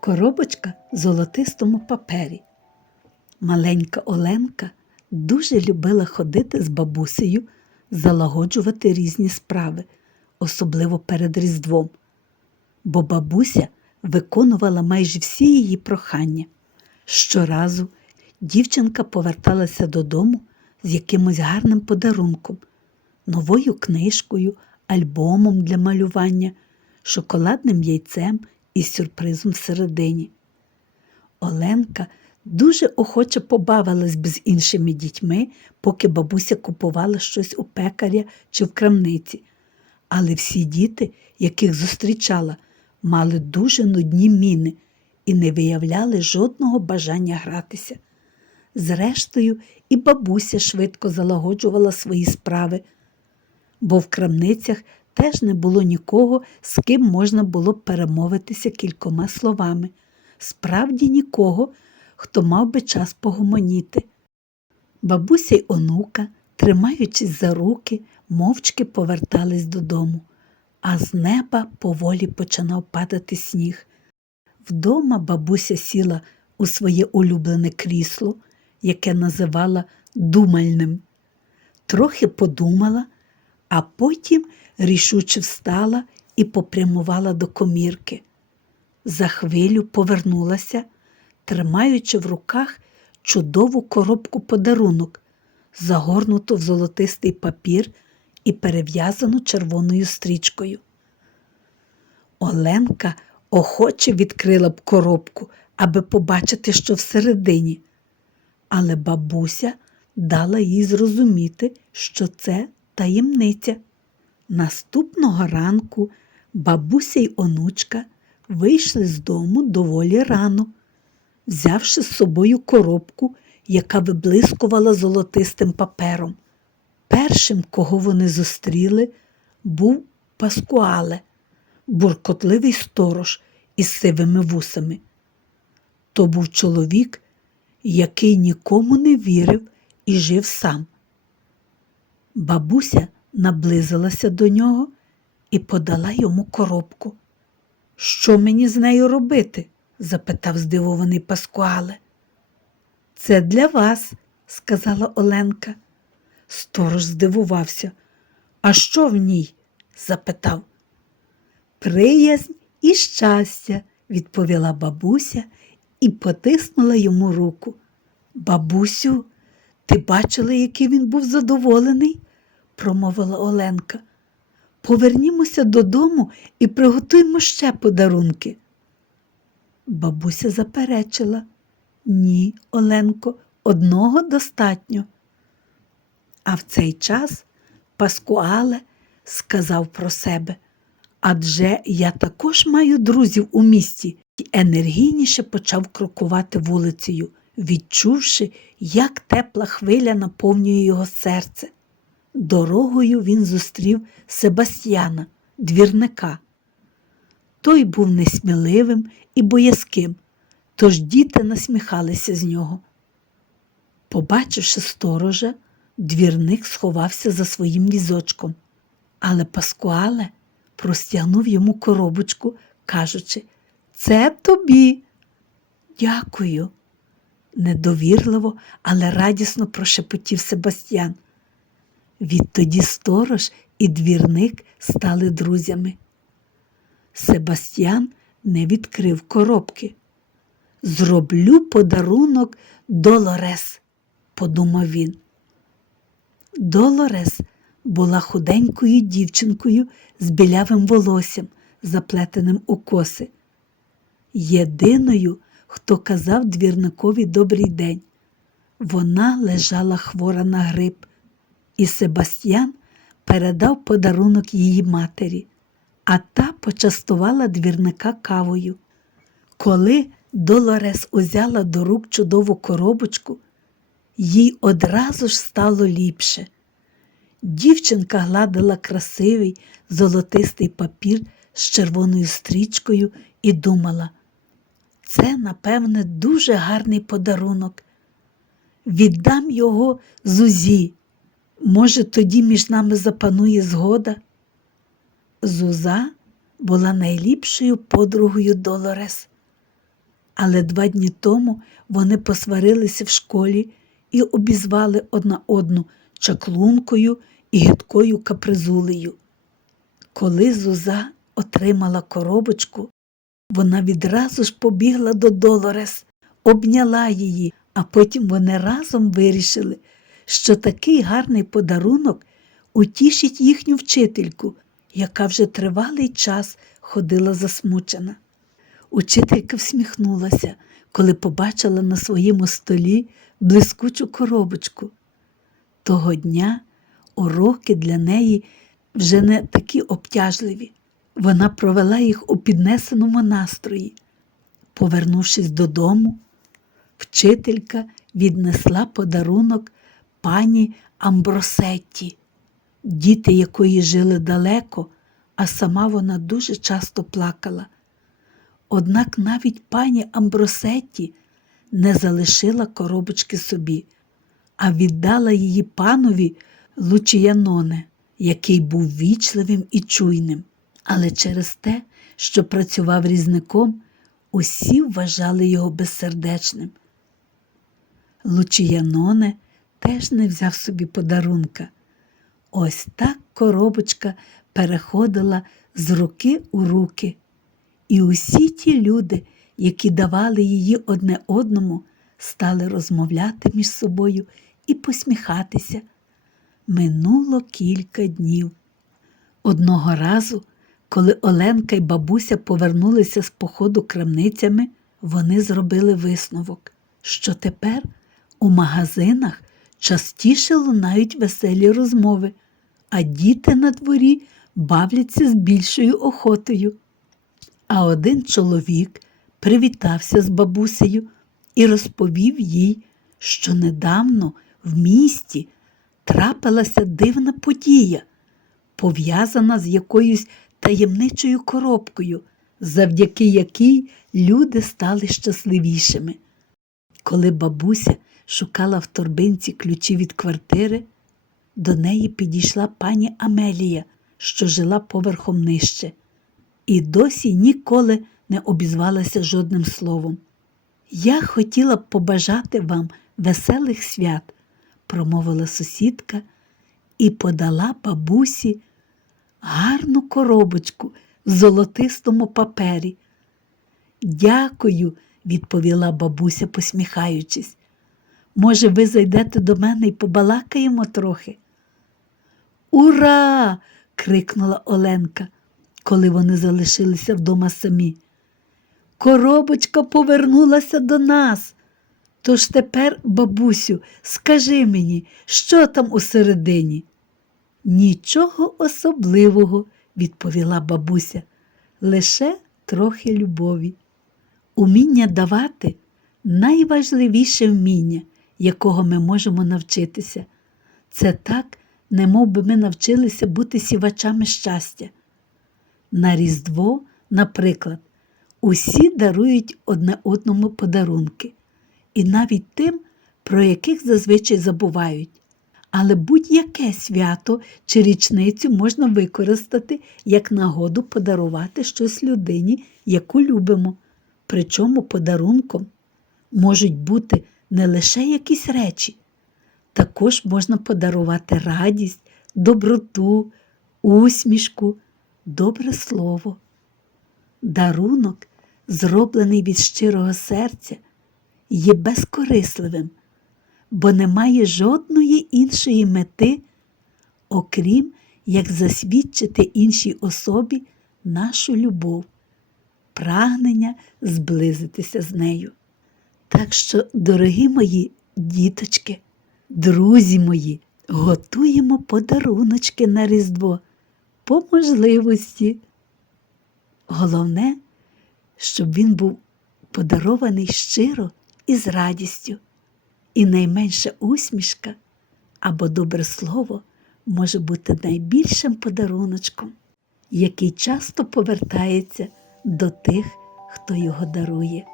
коробочка в золотистому папері. Маленька Оленка дуже любила ходити з бабусею, залагоджувати різні справи, особливо перед Різдвом, бо бабуся виконувала майже всі її прохання. Щоразу дівчинка поверталася додому з якимось гарним подарунком, новою книжкою, альбомом для малювання, шоколадним яйцем і сюрпризом всередині. Оленка дуже охоче побавилась з іншими дітьми, поки бабуся купувала щось у пекаря чи в крамниці. Але всі діти, яких зустрічала, мали дуже нудні міни і не виявляли жодного бажання гратися. Зрештою, і бабуся швидко залагоджувала свої справи, бо в крамницях теж не було нікого, з ким можна було б перемовитися кількома словами. Справді нікого, хто мав би час погомоніти. Бабуся й онука, тримаючись за руки, мовчки повертались додому, а з неба поволі починав падати сніг. Вдома бабуся сіла у своє улюблене крісло, яке називала думальним. Трохи подумала, а потім рішуче встала і попрямувала до комірки. За хвилю повернулася, тримаючи в руках чудову коробку подарунок, загорнуту в золотистий папір і перев'язану червоною стрічкою. Оленка охоче відкрила б коробку, аби побачити, що всередині, але бабуся дала їй зрозуміти, що це таємниця. Наступного ранку бабуся й онучка вийшли з дому доволі рано, взявши з собою коробку, яка виблискувала золотистим папером. Першим, кого вони зустріли, був Паскуале, буркотливий сторож із сивими вусами. То був чоловік, який нікому не вірив і жив сам. Бабуся наблизилася до нього і подала йому коробку. Що мені з нею робити? запитав здивований Паскуале. Це для вас, сказала Оленка. Сторож здивувався. А що в ній? запитав. Приязнь і щастя, відповіла бабуся і потиснула йому руку. Бабусю, ти бачила, який він був задоволений? Промовила Оленка. Повернімося додому і приготуємо ще подарунки. Бабуся заперечила. Ні, Оленко, одного достатньо. А в цей час Паскуале сказав про себе. Адже я також маю друзів у місті і енергійніше почав крокувати вулицею, відчувши, як тепла хвиля наповнює його серце. Дорогою він зустрів Себастьяна, двірника. Той був несміливим і боязким, тож діти насміхалися з нього. Побачивши сторожа, двірник сховався за своїм візочком, але Паскуале простягнув йому коробочку, кажучи, це тобі. Дякую. Недовірливо, але радісно прошепотів Себастьян. Відтоді сторож і двірник стали друзями. Себастьян не відкрив коробки. Зроблю подарунок Долорес, подумав він. Долорес була худенькою дівчинкою з білявим волоссям, заплетеним у коси. Єдиною, хто казав двірникові добрий день. Вона лежала хвора на грип, і Себастьян передав подарунок її матері, а та почастувала двірника кавою. Коли Долорес узяла до рук чудову коробочку, їй одразу ж стало ліпше. Дівчинка гладила красивий золотистий папір з червоною стрічкою і думала, це, напевне, дуже гарний подарунок. Віддам його Зузі. Може, тоді між нами запанує згода? Зуза була найліпшою подругою Долорес. Але два дні тому вони посварилися в школі і обізвали одна одну чаклункою і гидкою капризулею. Коли Зуза отримала коробочку, вона відразу ж побігла до Долорес, обняла її, а потім вони разом вирішили, що такий гарний подарунок утішить їхню вчительку, яка вже тривалий час ходила засмучена. Учителька всміхнулася, коли побачила на своєму столі блискучу коробочку. Того дня уроки для неї вже не такі обтяжливі. Вона провела їх у піднесеному настрої. Повернувшись додому, вчителька віднесла подарунок пані Амбросетті, діти якої жили далеко, а сама вона дуже часто плакала. Однак навіть пані Амбросетті не залишила коробочки собі, а віддала її панові Лучіяноне, який був вічливим і чуйним. Але через те, що працював різником, усі вважали його безсердечним. Лучіяноне теж не взяв собі подарунка. Ось так коробочка переходила з руки у руки. І усі ті люди, які давали її одне одному, стали розмовляти між собою і посміхатися. Минуло кілька днів. Одного разу, коли Оленка й бабуся повернулися з походу крамницями, вони зробили висновок, що тепер у магазинах частіше лунають веселі розмови, а діти на дворі бавляться з більшою охотою. А один чоловік привітався з бабусею і розповів їй, що недавно в місті трапилася дивна подія, пов'язана з якоюсь таємничою коробкою, завдяки якій люди стали щасливішими. Коли бабуся шукала в торбинці ключі від квартири, до неї підійшла пані Амелія, що жила поверхом нижче, і досі ніколи не обізвалася жодним словом. Я хотіла б побажати вам веселих свят, промовила сусідка і подала бабусі гарну коробочку в золотистому папері. Дякую, відповіла бабуся, посміхаючись. Може, ви зайдете до мене і побалакаємо трохи? Ура! крикнула Оленка, коли вони залишилися вдома самі. Коробочка повернулася до нас. Тож тепер, бабусю, скажи мені, що там усередині? Нічого особливого, відповіла бабуся, лише трохи любові. Уміння давати найважливіше вміння, якого ми можемо навчитися. Це так, немов би ми навчилися бути сівачами щастя. На Різдво, наприклад, усі дарують одне одному подарунки, і навіть тим, про яких зазвичай забувають. Але будь-яке свято чи річницю можна використати як нагоду подарувати щось людині, яку любимо. Причому подарунком можуть бути не лише якісь речі, також можна подарувати радість, доброту, усмішку, добре слово. Дарунок, зроблений від щирого серця, є безкорисливим, бо немає жодної іншої мети, окрім як засвідчити іншій особі нашу любов, прагнення зблизитися з нею. Так що, дорогі мої діточки, друзі мої, готуємо подаруночки на Різдво по можливості. Головне, щоб він був подарований щиро і з радістю, і найменша усмішка або добре слово може бути найбільшим подаруночком, який часто повертається до тих, хто його дарує.